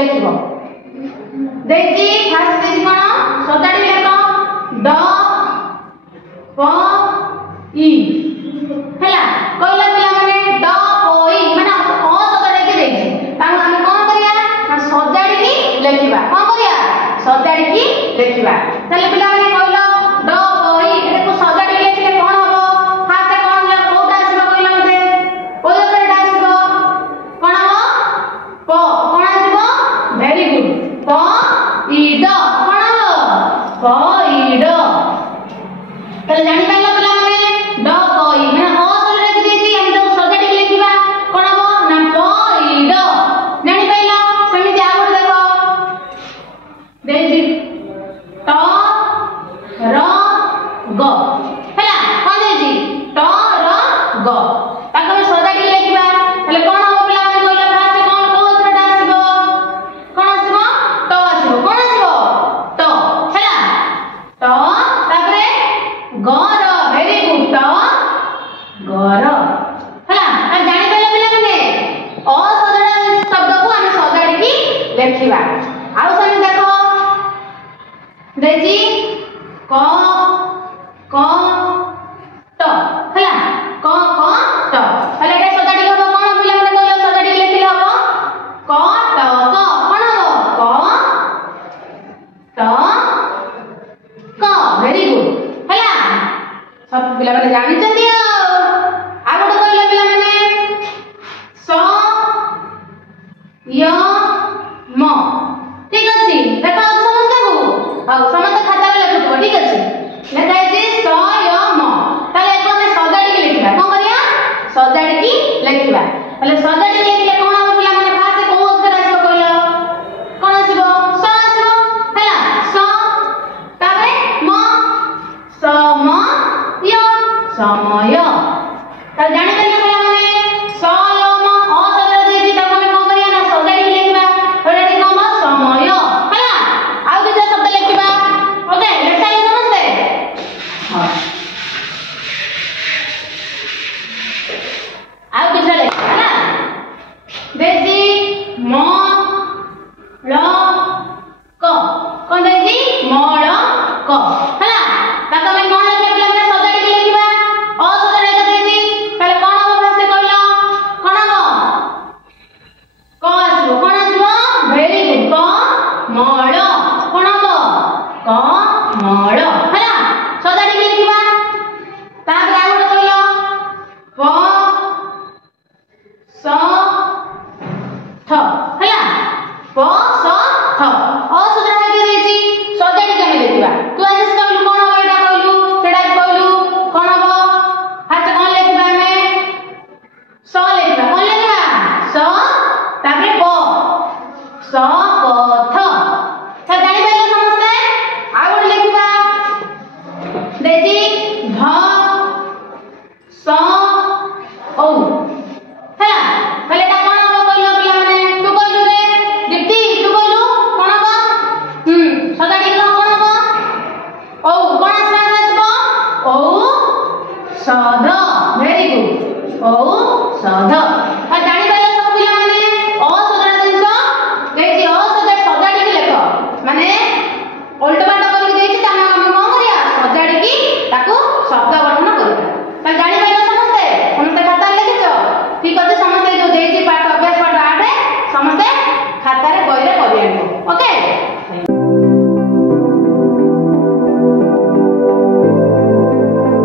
लेखिबो देखि फास्ट देछि कोन सजाडी लेख ड प ई हैला कहला पिला माने ड प ई माने अ सजाडी के देछि ताको हम कोन करिया ना सजाडी की लेखिबा कोन करिया सजाडी की लेखिबा तले पिला माने कहलो ड प ई एटा को सजाडी लेखिले कोन हबो फास्ट कोन ले कोटा आसीबो कहला मते ओय करे आसीबो कोन हबो प कोन आसीबो वेरी गुड प ई ड कोन हबो प ई ड तले जानि पाइलो पिला माने ड प ई माने अ सजाडी के देछि हम तो सजाडी लेखिबा कोन हबो ना प ई ड जानि पाइलो समिति आगुड देखो देछि ट र ग हैला कोन देछि ट र ग ताको हम सजाडी लेखिबा तले कोन हबो पिला माने कहले फास्ट कोन को अक्षरटा आसीबो कोन आसीबो ट आसीबो कोन आसीबो ट हैला ट तापरे ग र वेरी गुड ट ग र हैला आ जानि पाइलो पिला माने असजडा शब्द को हम सजाडी की लेखिबा आउ सने देखो देछि क क ट हैला क ट हैला एटा सजाडी हबो कोन पिला माने कहले सजाडी लेखिले हबो क ट क कोन हबो क ट क वेरी गुड हैला सब पिला माने जानि चंदी आ गोटे कहले पिला माने स य म ठीक अछि देखो समस्त को हां समस्त खाता में लिखो ठीक अछि लेखा है स य म ताले एको में सजाडी के लिखबा कोन करिया सजाडी की लिखबा ताले सजाडी लिखले कोन हम पिला माने फास्ट को अक्षर आसीबो कहलो कोन आसीबो स आसीबो हैला स तारे म य समय ताले जानि